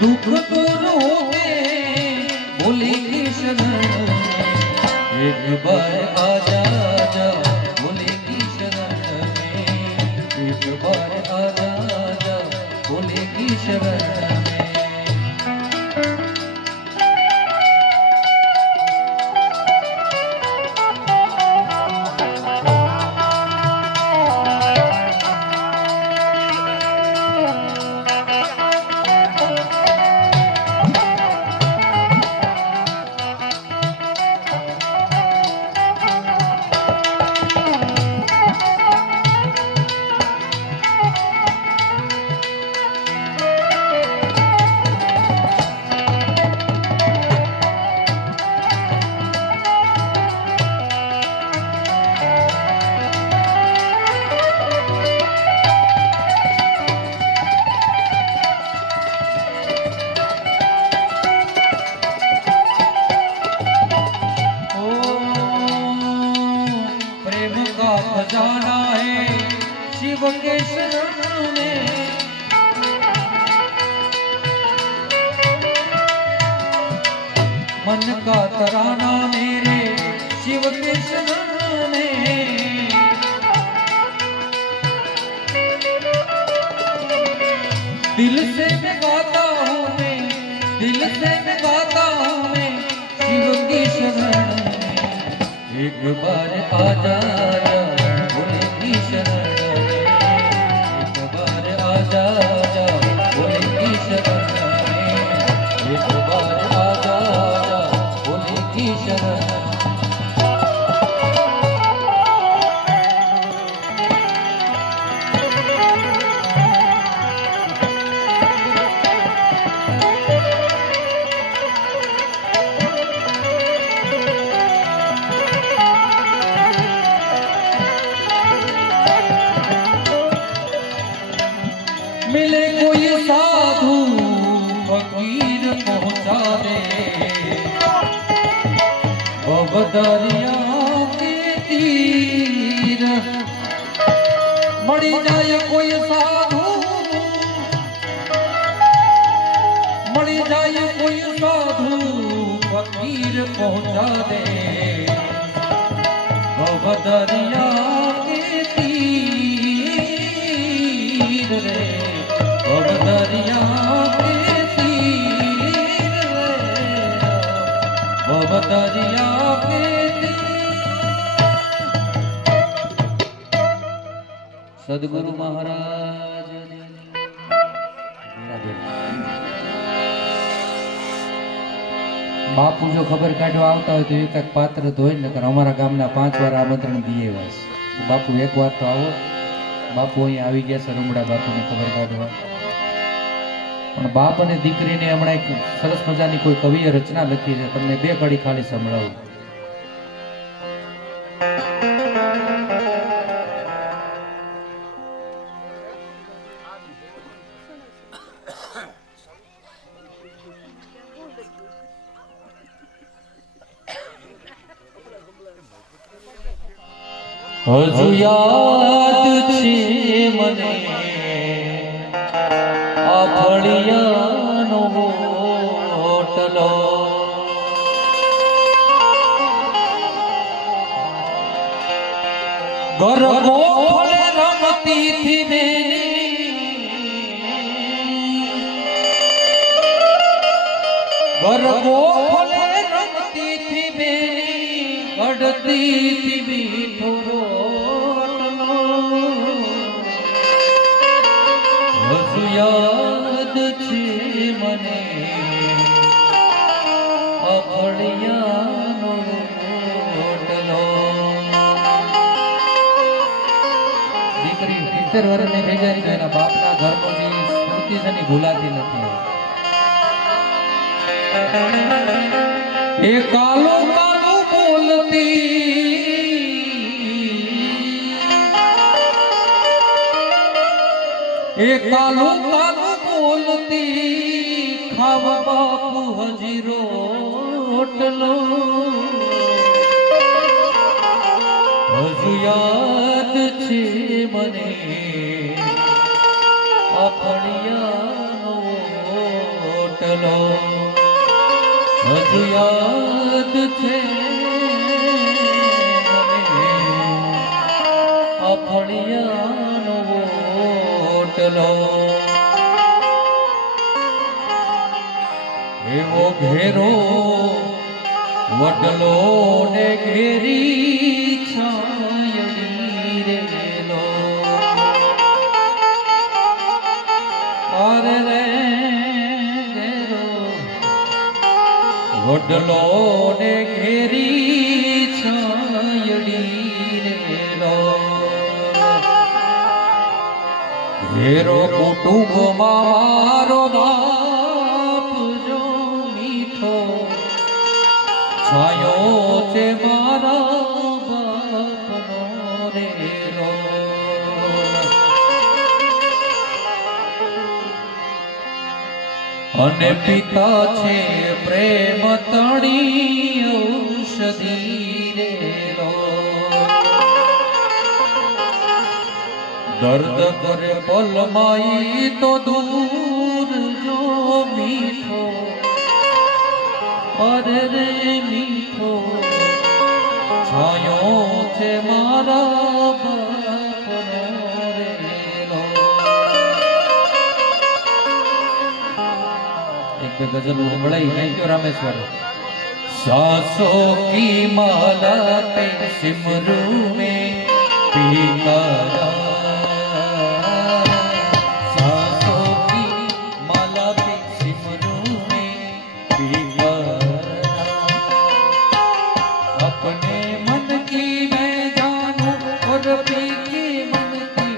दुख दूर होते बोले कृष्ण एक बार आजा जा बोले कृष्ण में एक बार आजा जा बोले कृष्ण में जाना है शिव के शरण में मन का तराना मेरे शिव के शरण में दिल से मैं गाता हूँ मैं दिल से मैं गाता हूँ मैं शिव के शरण में एक बार आजा मिले कोई साधु फकीर पहुंचा दे दरिया के तीर मरी जाए कोई साधु मरी जाए कोई साधु फकीर पहुंचा दे दरिया के तीर रे दरिया के तीर दरिया के सदगुरु महाराज बापू जो खबर काढ़वा आता हो तो एक पात्र तो नकर अमरा गामना 5 વાર आमंत्रण दिए वास बापू एक बार तो आओ बापू અહીં આવી ગયા છે રૂમડા બાપુની ખબર કાઢવા પણ બાપ અને દીકરીને હમણાં એક સરસ મજાની કોઈ કવિએ રચના લખી છે તમને બે કડી ખાલી સંભળાવું હજુ યાદ છે મને આ ફળિયાનો હોટલો ગરબો ખોલે રમતી થી ગરબો ખોલે રમતી થી બેની ગડતી થી મીઠો હજુ યાદ છે મને અફળિયાનો રોટલો દીકરી 70 વર્ષની થઈ જાય તો એના બાપના ઘરનો જે સ્મૃતિ છે ને ભૂલાતી નથી એ કાલો કાલો બોલતી એ કાલો કાલો બોલતી ખાવ બાપુ હજી રોટલો હજુ યાદ છે મને આ ફળિયાનો વડલો હજુ યાદ છે ફળિયાનો ઓટલો એવો ઘેરો વડલો ને ઘેરી છાયડી રેલો અરે રે ઘેરો વડલો ને ઘેરી છાયડી રેલો ઘેરો કુટુંબમાં મારો બાપ જો મીઠો છાયો છે મારા બાપનો રેલો અને પિતા છે પ્રેમ તણી ઔષધી રેલો દર્દ કરે પલમાઈ તો દૂર જો મીઠો અરે રે મીઠો છાયો છે મારા બાપનો રેલો એક બે ગઝલ સંભળાઈ થેન્ક યુ રામેશ્વર सांसों की माला पे सिमरू में पीकारा सांसों की माला पे सिमरू में पीकारा अपने मन की मैं जानूं और पी के मन की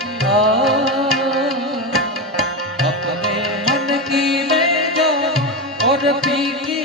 अपने मन की मैं जानूं और पी के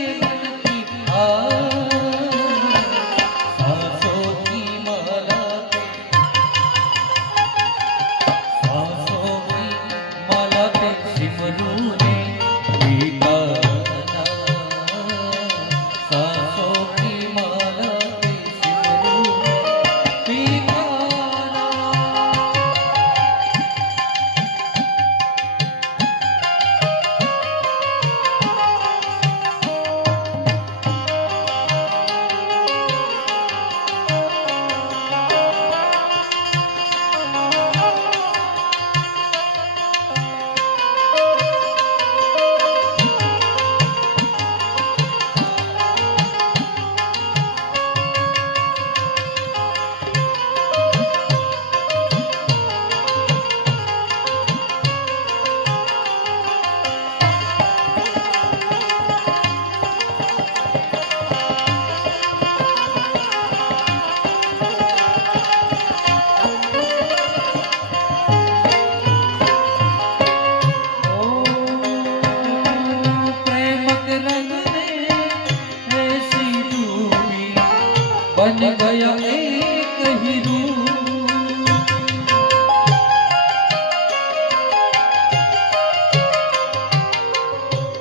बन गया एक हीरो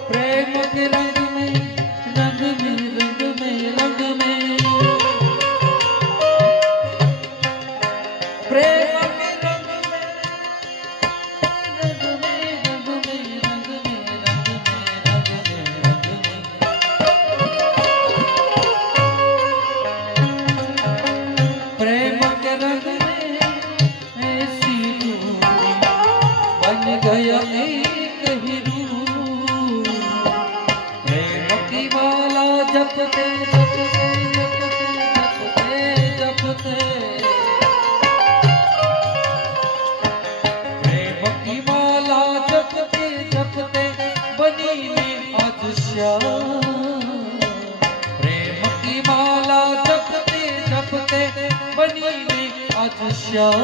प्रेम के रंग में रंग में रंग में रंग में प्रेम के रंग में रंग में रंग में रंग में रंग में रंग में रंग में प्रेम के रंग में ऐसी डूबी बन गया एक हीरो प्रेम की माला जपते जपते जपते जपते जपते प्रेम की माला जपते जपते बनी में आज श्याम प्रेम की माला जपते जपते बनी में आज श्याम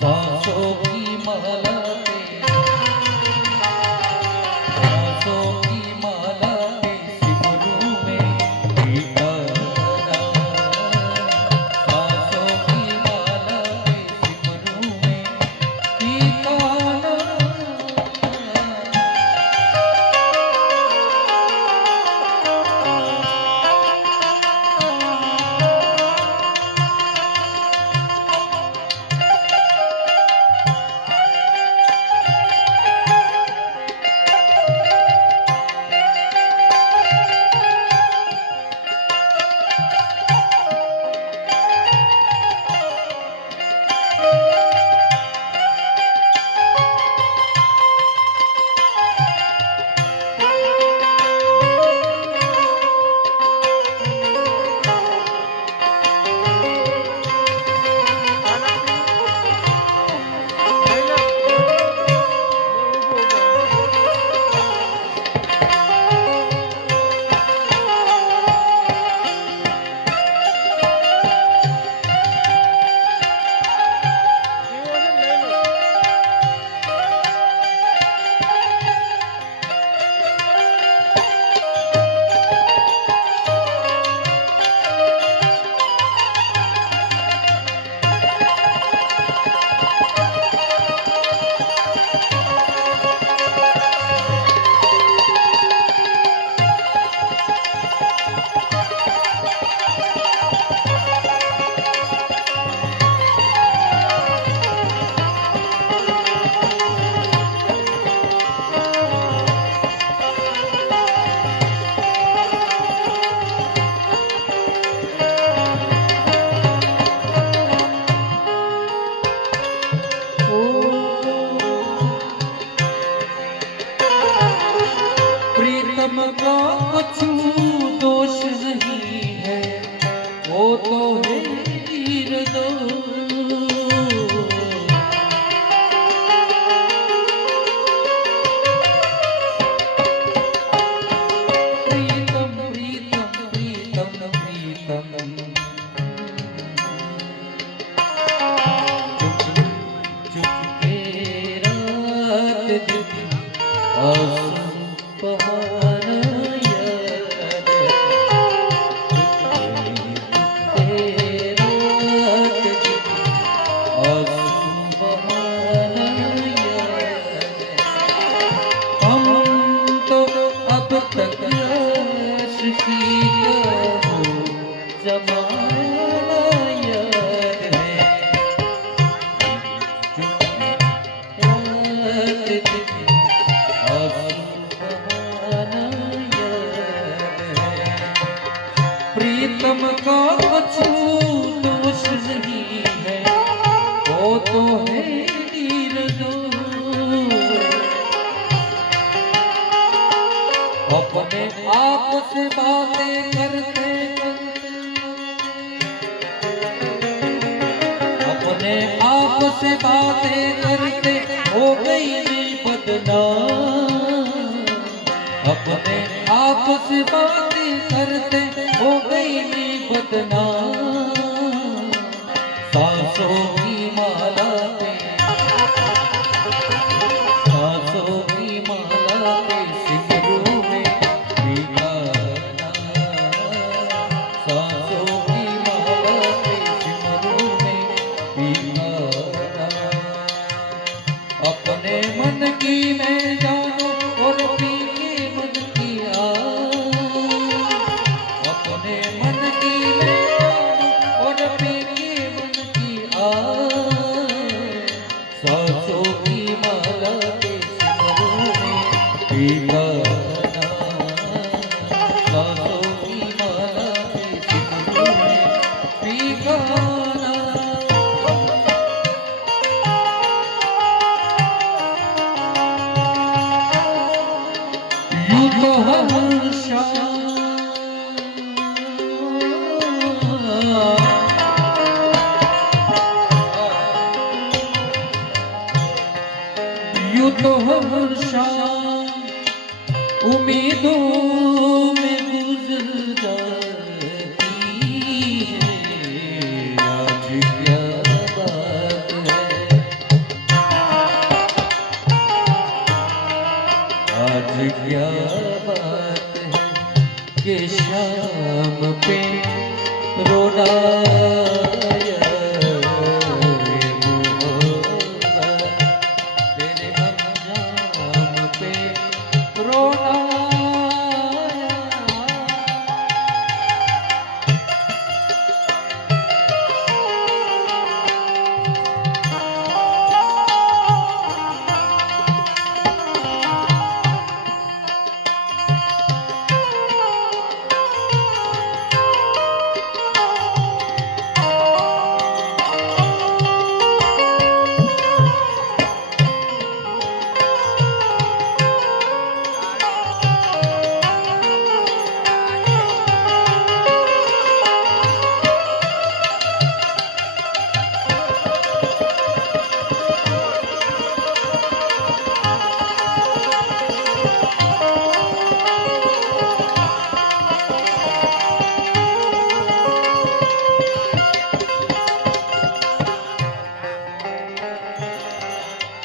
सांसों की माला पे सांसों की माला पे सिमरू में पीकारा सांसों की माला पे सिमरू में पीकारा प्रीतम का अछूत दोष नहीं है, वो तो है निर्दोष। अपने आप से बातें करते अपने आप से बातें करते हो गई मैं बदनाम। अपने आप से बातें करते हो गई मैं बदनाम। सांसों की माला पे सांसों की माला पे सिमरू में भीगा सांसों की माला पे सिमरू में भीगा। अपने मन की मैं जानू और पी के मन की अपने मन की मैं जानू और पी के मन की सांसों की माला के सिमरू में भीगा सांसों की माला के सिमरू में भीगा। तो हमेशा यूं तो हमेशा उम्मीदों में गुजर जाती है। आज क्या बात है, आज क्या बात है कि शाम पे रोना आया रे मोहब्बत, तेरे अंजाम पे रोना आया।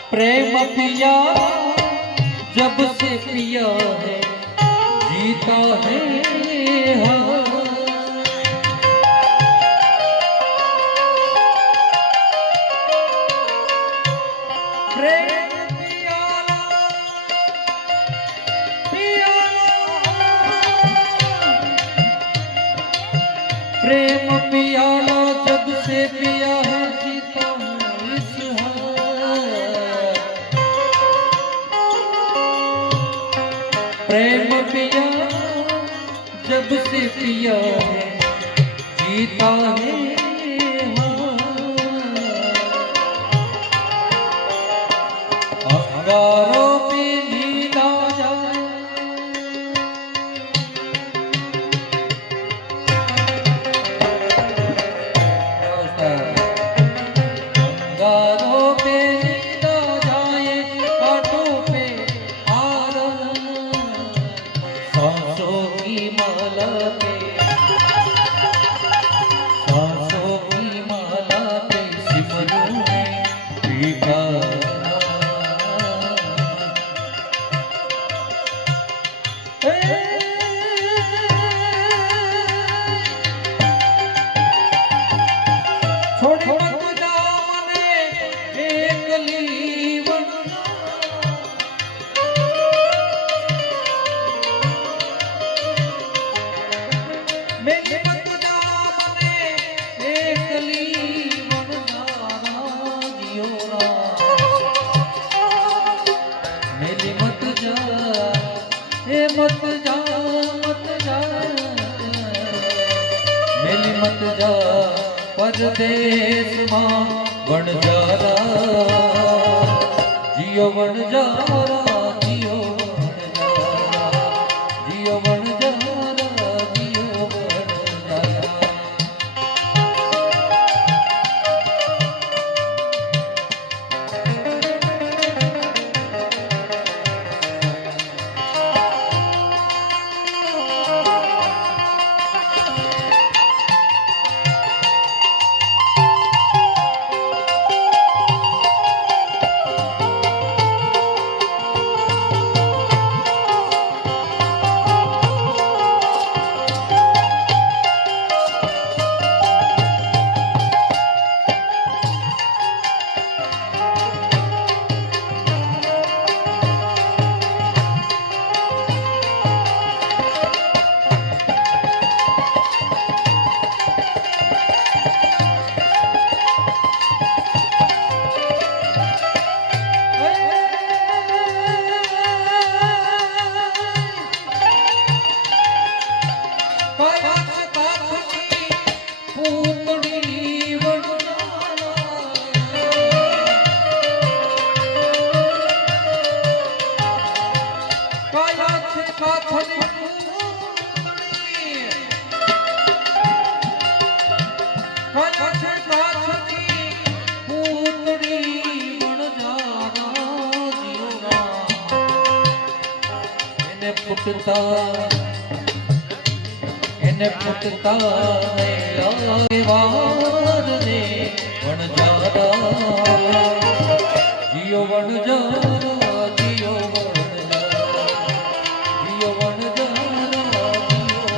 प्रेम पिया जब से पिया है जीता है हाँ। प्रेम पिया पिया प्रेम पियाला जब से पिया है जीता है इस प्रेम पिया जब से पिया है जीता है अंगारों पे नीला जाए अंगारों पे नीला जाए कांटों पे सांसों की माला पे सांसों की माला पे सिमरू में भीगा એકલી મેલી મત જા મને એકલી વણનારા જીઓરા મેલી મત જા એ મત જા મેલી મત જા પરદેશમાં વણજારા જીઓ વણજારા જીઓ વણજારા જીઓ વણજારા જીઓ વણજારા એને ફૂટતા વાર ને વણજારા જીઓ વણજારા જીઓ વણજારા જીઓ વણજારા જીઓ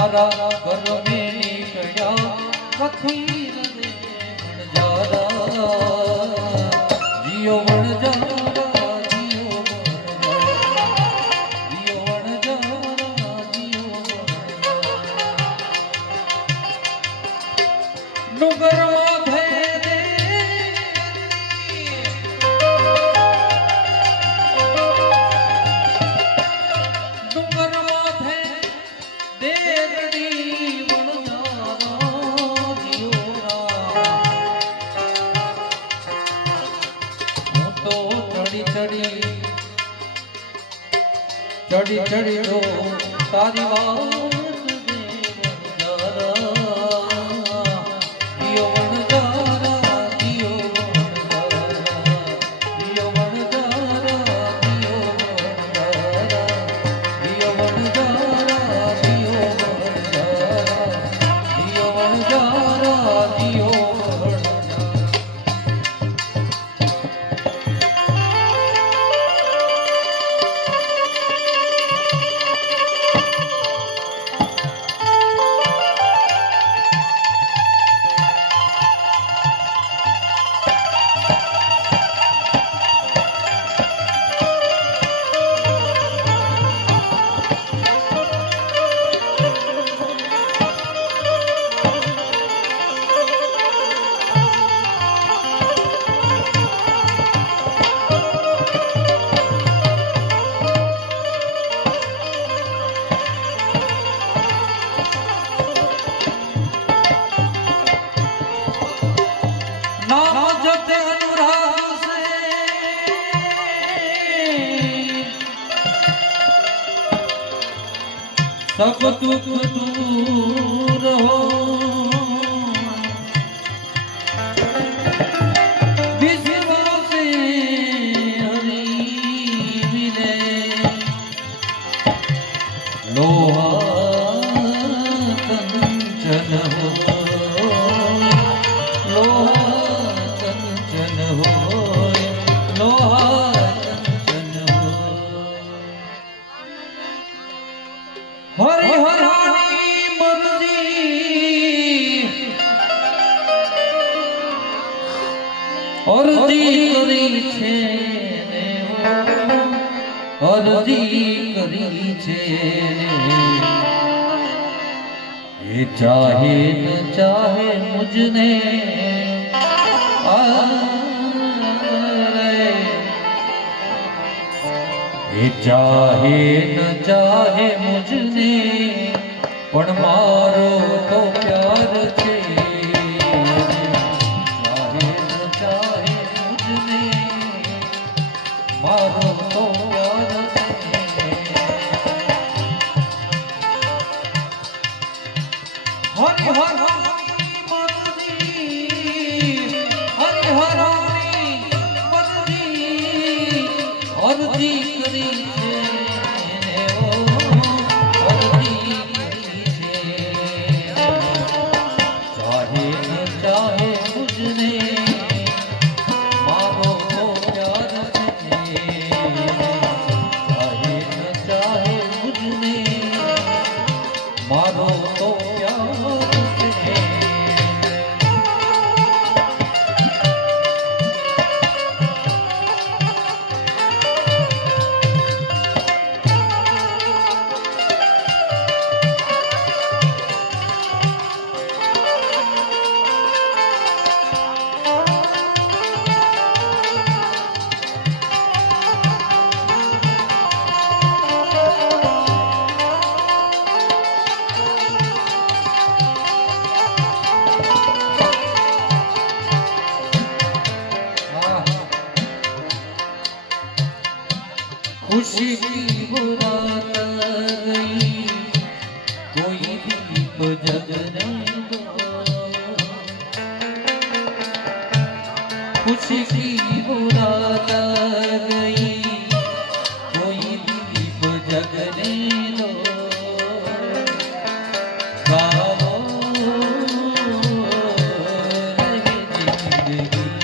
મારા ઘર મે નીકળ્યા કથી વણજારા જીઓ વણજારા જીઓ વણજારા જીઓ વણજારા જીઓ વણજારા ડુંગર માથે ચડી ચડી લો તારી વાત જીઓ વણજારા જીઓ વણજારા જીઓ વણજારા જીઓ વણજારા જીઓ વણજારા જીઓ વણજારા सब दुख दूर हो विश्वास हरि मिले लोहा कंचन हो लोहा कंचन हो लोहा कंचन हो हरि हरानी मर्जी અરજી કરી છે ને અરજી કરી છે એ ચાહે ન ચાહે મુજને એ ચાહે ન ચાહે મુજને પણ મારો તો પ્યાર છે મારો તો પ્યાર છે હરિ હરાની મરજી હરિ હરાની મરજી અરજી કરી છે ને ઓ અરજી કરી છે ચાહે ન ચાહે મુજને મારો તો પ્યાર મારો તો પ્યાર છે खुशी की बुरात गई कोई दीप जगने दो खुशी की बुरात गई कोई दीप जगने दो गाओ रहे जिंदगी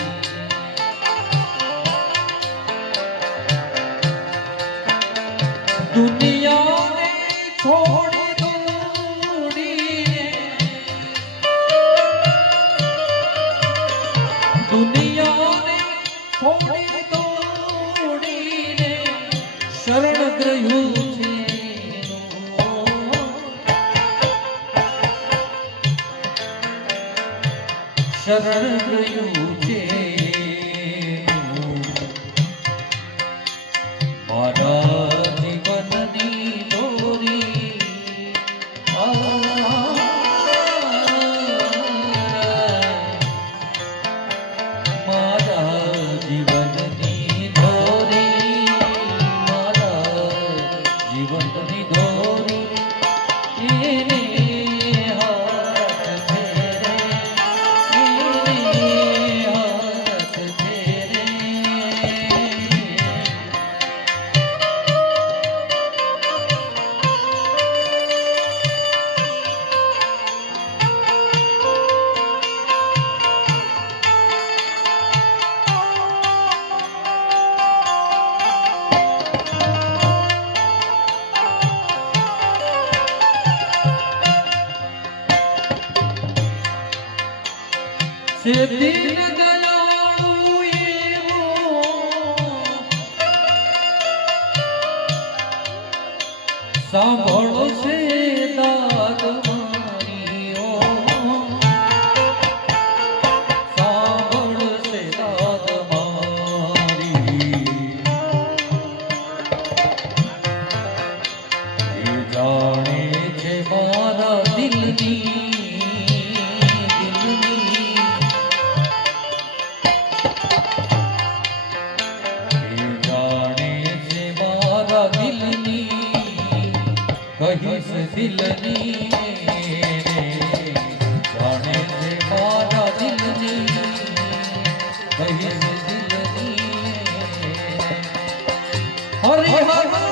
दुनिया ने छोड़ी दूरी दुनिया ने छोड़ी दूरी ने शरण ग्रह्યું છે શરણ ગ્રહ્યું છે મારા से दीन दयालु एवो सांभळो से दाद मारीओ सांभळ से दाद मारी ये जाने छे मारा दिलनी कहीं से દિલની જાણે છે મારા દિલની કહીશ દિલની હરિ હરિ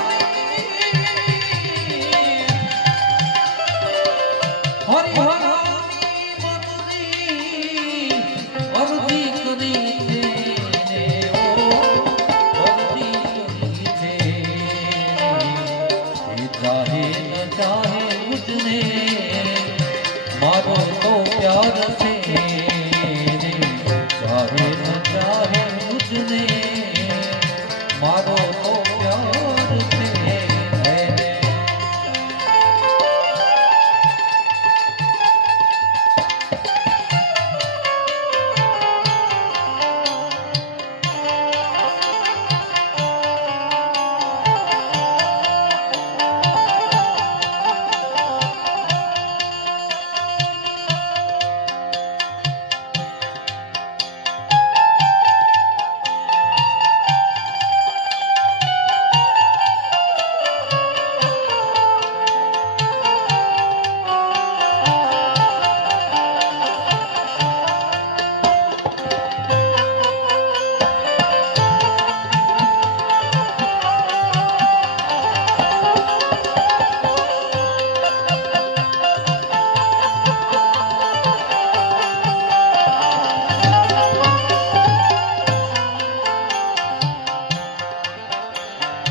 मारो तो प्यार से चाहे न चाहे मुझने मारो तो प्यार से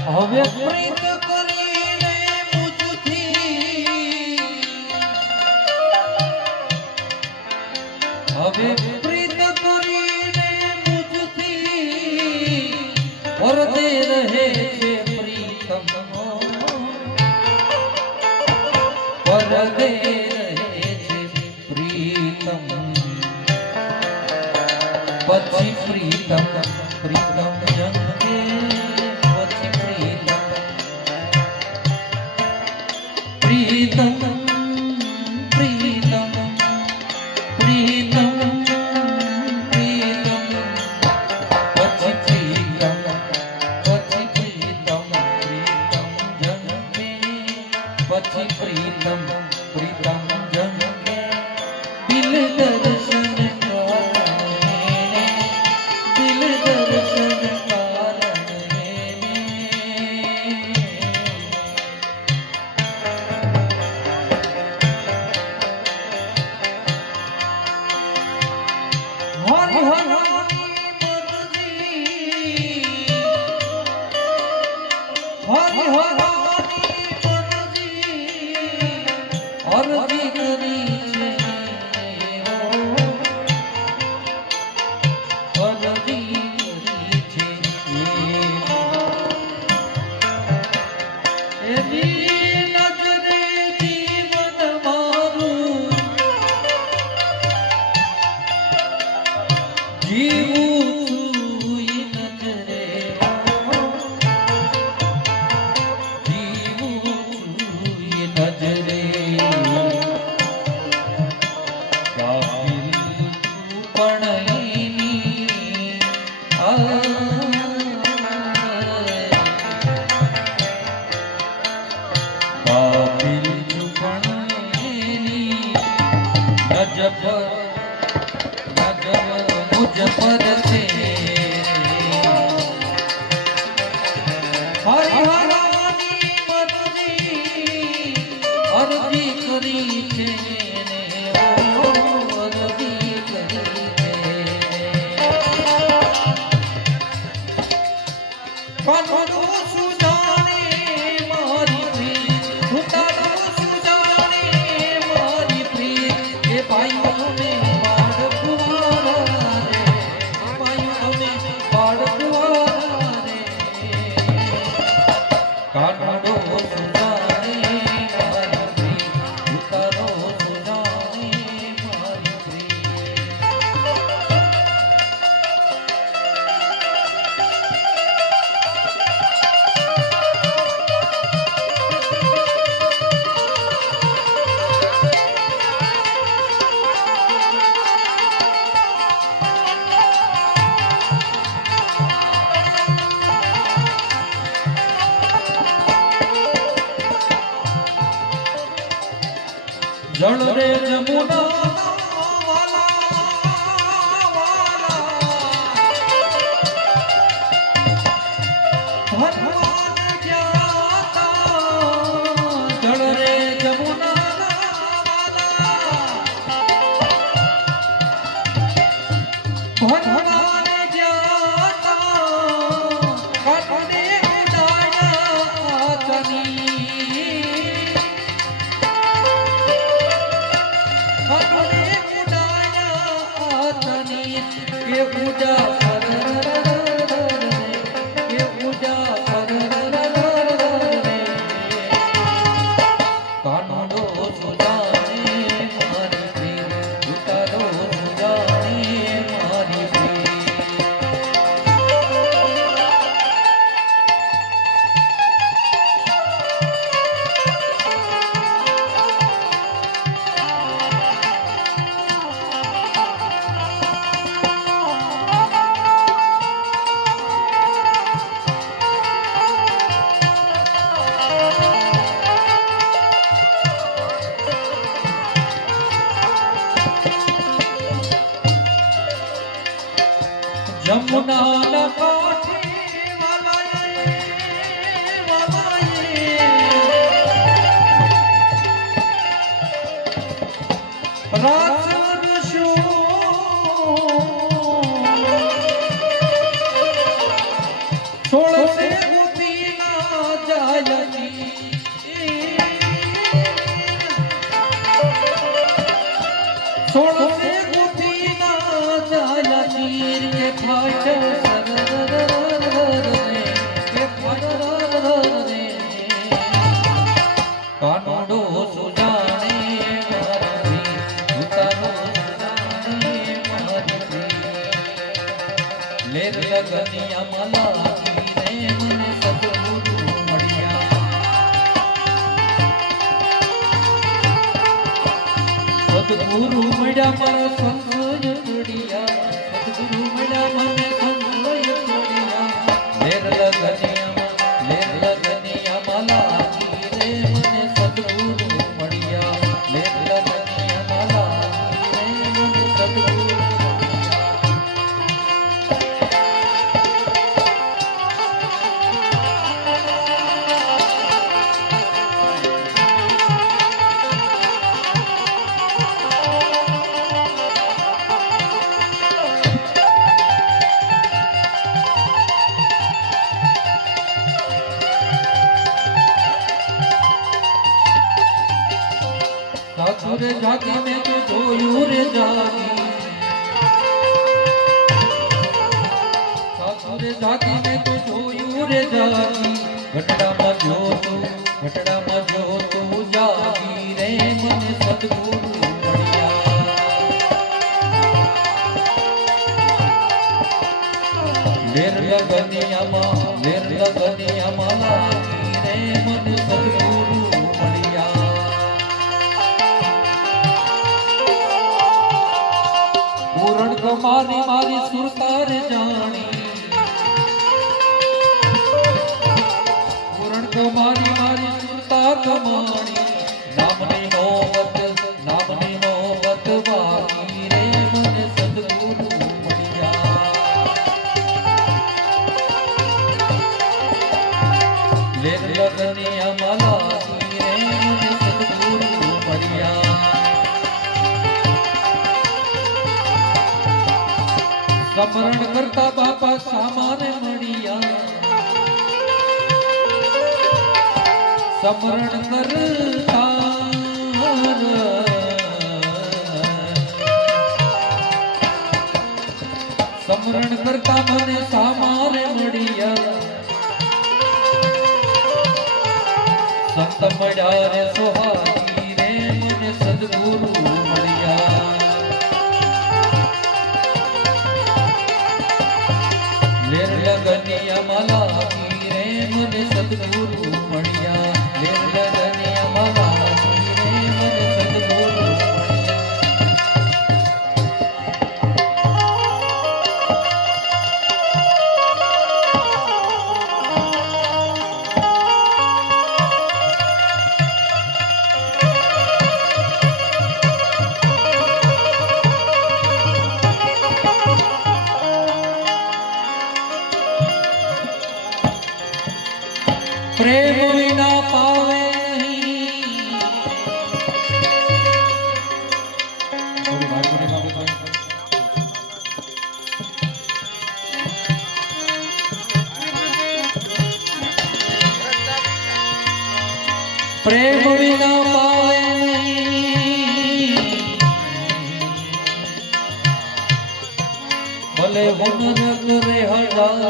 હવે પ્રીત કરીને મુજથી હવે પ્રીત કરીને મુજથી પરદે રહે છે પ્રીતમ પરદે રહે છે પ્રીતમ પછી પ્રીતમ પ્રીતમ જન્મે प्रीतम प्रीतम प्रीतम प्रीतम पछि प्रीतम प्रीतम जन्मे पछि प्रीतम प्रीतम जन्मे दिल दर्शन दिल दर्शन કાઢો સુધારે મારી ઉતારો સુધારે જળ રે જમુના જમુના કાંઠે રાત છોડશે ગોપી ના જાયની છોડશે ગોપી ના જાયની કે ફાટ કે ફાટ કાનડો સુજાણે મારી ઉતારો સુજાણે મારી લે ગગનિયા મલા મને સદગુરુ મળ્યા મારા સંગય જોડિયા સદગુરુ મળ્યા મને સંગય જોડિયા લેર લગનિયા માલા રે મને સદગુરુ મળ્યા લેર લગનિયા માલા રે મને સદગુરુ રે જાગી મેં તો જોયું રે જાગી સાસુ રે જાગી મેં તો જોયું રે જાગી ઘટડામાં જોતું જાગી રે મને સદગુરુ મળ્યા લેર લગનિયામાં લાગી રે મને સદગુરુ પૂરણ કમાની મારી સુરતાર જાણી પૂરણ કમાની મારી સુરતા કમાણી નામની નોબત બાકી રે મને સદગુરુ મળ્યા લેર લગનિયા લાગી રે મને સદગુરુ મળ્યા સમરણ કરતા બાપા સામાને મળ્યા સમરણ કરતા સમરણ કરતા મને સામાને મળ્યા સંત મળ્યા રે સોહાગી રે મને સદગુરુ મળ્યા લગનિયા લાગી રે મને સદગુરુ મળ્યા લગનિયા લાગી રે મને સદગુરુ મળ્યા પ્રેમ વિના પાવે નહીં. થોડી બાળકોને બાબત પ્રેમ વિના પાવે નહીં. ભલે હુનર કરે હજાર,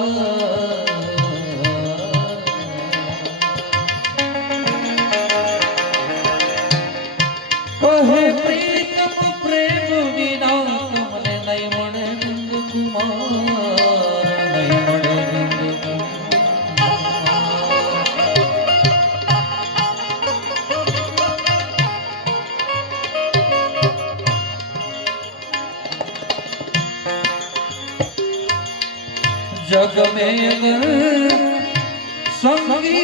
કહે પ્રીતમ પ્રેમ વિના તમને નહીં મળે નંદ કુમાર, નહીં મળે નંદ जग में अगर संगी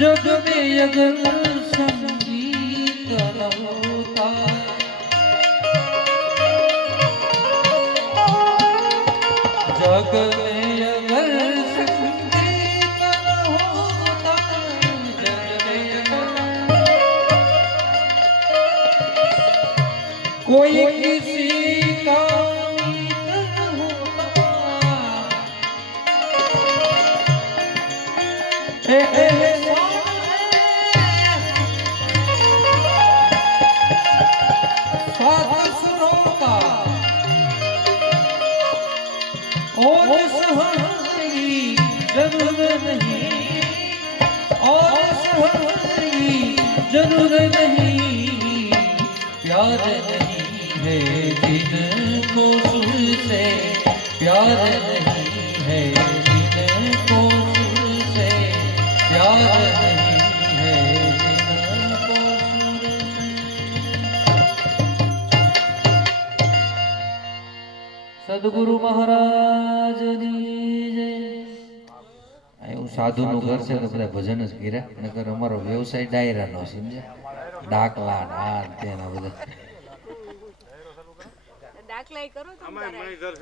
जग में अगर संगीत न होता, जग में अगर कोई किसी का साथ सुरों का और सहारी जरूर नहीं, और सहारी जरूर नहीं. प्यार नहीं है जिनको सुर से, प्यार नहीं है जिनको सुर से, प्यार नहीं है जिनको सुर से. સદગુરુ મહારાજની જય. એવું સાધુનું ઘર છે તો બધા ભજન જ કર્યા, નકર અમારો વ્યવસાય ડાયરાનો સમજ્યા, ડાકલા ના તેના બધા દાખલા કરો તમે.